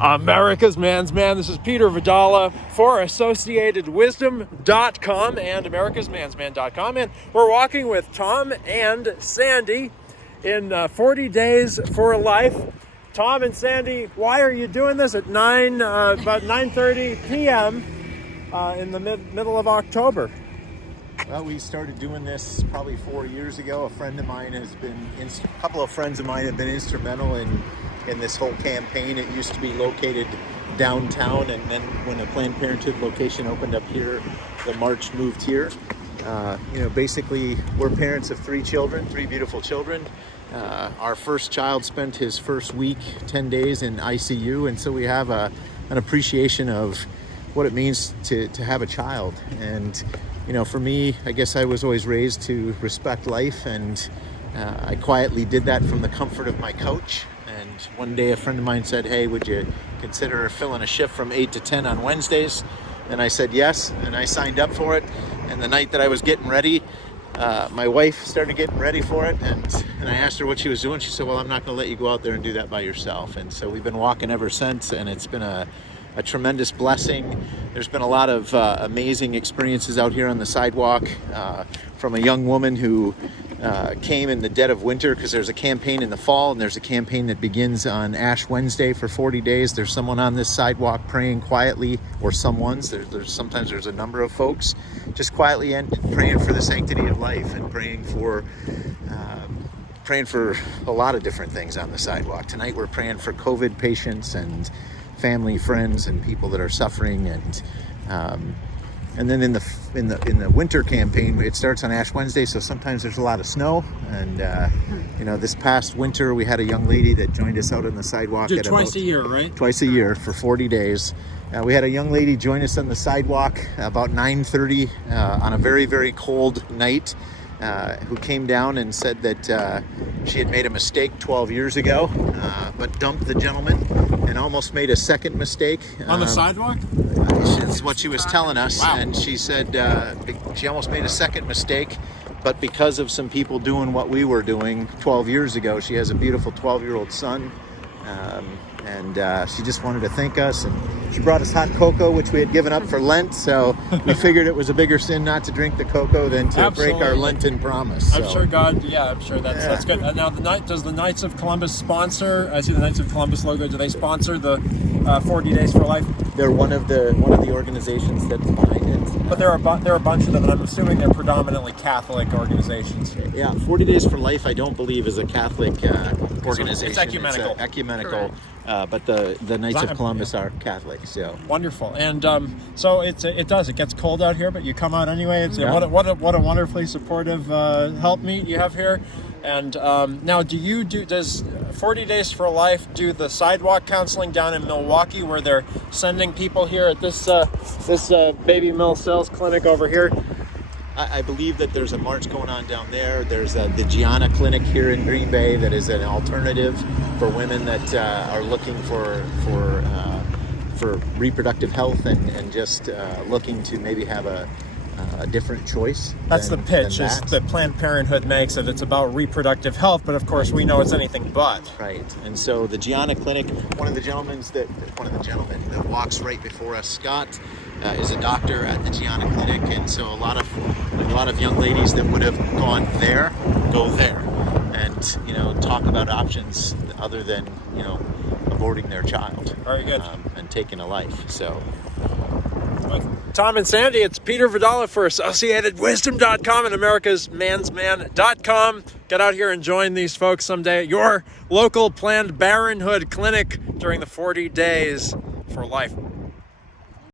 America's Man's Man. This is Peter Vidala for AssociatedWisdom.com and AmericasMansMan.com. And we're walking with Tom and Sandy in 40 Days for Life. Tom and Sandy, why are you doing this at about 9:30 p.m. In the middle of October? Well, we started doing this probably 4 years ago. A couple of friends of mine have been instrumental in this whole campaign. It used to be located downtown, and then when a Planned Parenthood location opened up here, the march moved here. Basically, we're parents of three beautiful children. Our first child spent his first week, 10 days in ICU, and so we have an appreciation of what it means to have a child. And for me, I guess I was always raised to respect life, and I quietly did that from the comfort of my couch. And one day a friend of mine said, "Hey, would you consider filling a shift from 8 to 10 on Wednesdays?" And I said yes, and I signed up for it. And the night that I was getting ready, my wife started getting ready for it, and I asked her what she was doing. She said, "Well, I'm not going to let you go out there and do that by yourself." And so we've been walking ever since, and it's been a tremendous blessing. There's been a lot of amazing experiences out here on the sidewalk, from a young woman who came in the dead of winter, because there's a campaign in the fall and there's a campaign that begins on Ash Wednesday for 40 days. There's someone on this sidewalk praying quietly, or sometimes there's a number of folks just quietly and praying for the sanctity of life, and praying for a lot of different things on the sidewalk. Tonight we're praying for COVID patients and family, friends, and people that are suffering. And then in the winter campaign, it starts on Ash Wednesday, so sometimes there's a lot of snow. And this past winter, we had a young lady that joined us out on the sidewalk. Twice a year, right? Twice a year for 40 days. We had a young lady join us on the sidewalk about 9:30 on a very, very cold night, who came down and said that she had made a mistake 12 years ago, but dumped the gentleman and almost made a second mistake. On the sidewalk? That's what she was telling us. Wow. And she said she almost made a second mistake, but because of some people doing what we were doing 12 years ago, she has a beautiful 12-year-old son. And she just wanted to thank us, and she brought us hot cocoa, which we had given up for Lent, so we figured it was a bigger sin not to drink the cocoa than to break our Lenten promise. I'm sure that's good. And now does the Knights of Columbus sponsor? I see the Knights of Columbus logo. Do they sponsor the 40 Days for Life? They're one of the organizations that's behind it. But there are a bunch of them, and I'm assuming they're predominantly Catholic organizations. Yeah, 40 Days for Life, I don't believe, is a Catholic organization. It's ecumenical. It's ecumenical. But the Knights of Columbus are Catholic. So wonderful. And so it gets cold out here, but you come out anyway. What a wonderfully supportive help meet you have here. And now, does 40 Days for Life do the sidewalk counseling down in Milwaukee, where they're sending people here at this Baby Mill Cells clinic over here? I believe that there's a march going on down there. There's the Gianna Clinic here in Green Bay that is an alternative for women that are looking for reproductive health and just looking to maybe have a different choice. That's the pitch is that Planned Parenthood makes it. It's about reproductive health, but of course we know it's anything but. Right. And so the Gianna Clinic, one of the gentlemen that walks right before us, Scott, is a doctor at the Gianna Clinic, and so a lot of young ladies that would have gone there go there, and talk about options other than aborting their child. Very good. And taking a life. So. Tom and Sandy, it's Peter Vidala for AssociatedWisdom.com and AmericasMansMan.com. Get out here and join these folks someday at your local Planned Parenthood clinic during the 40 Days for Life.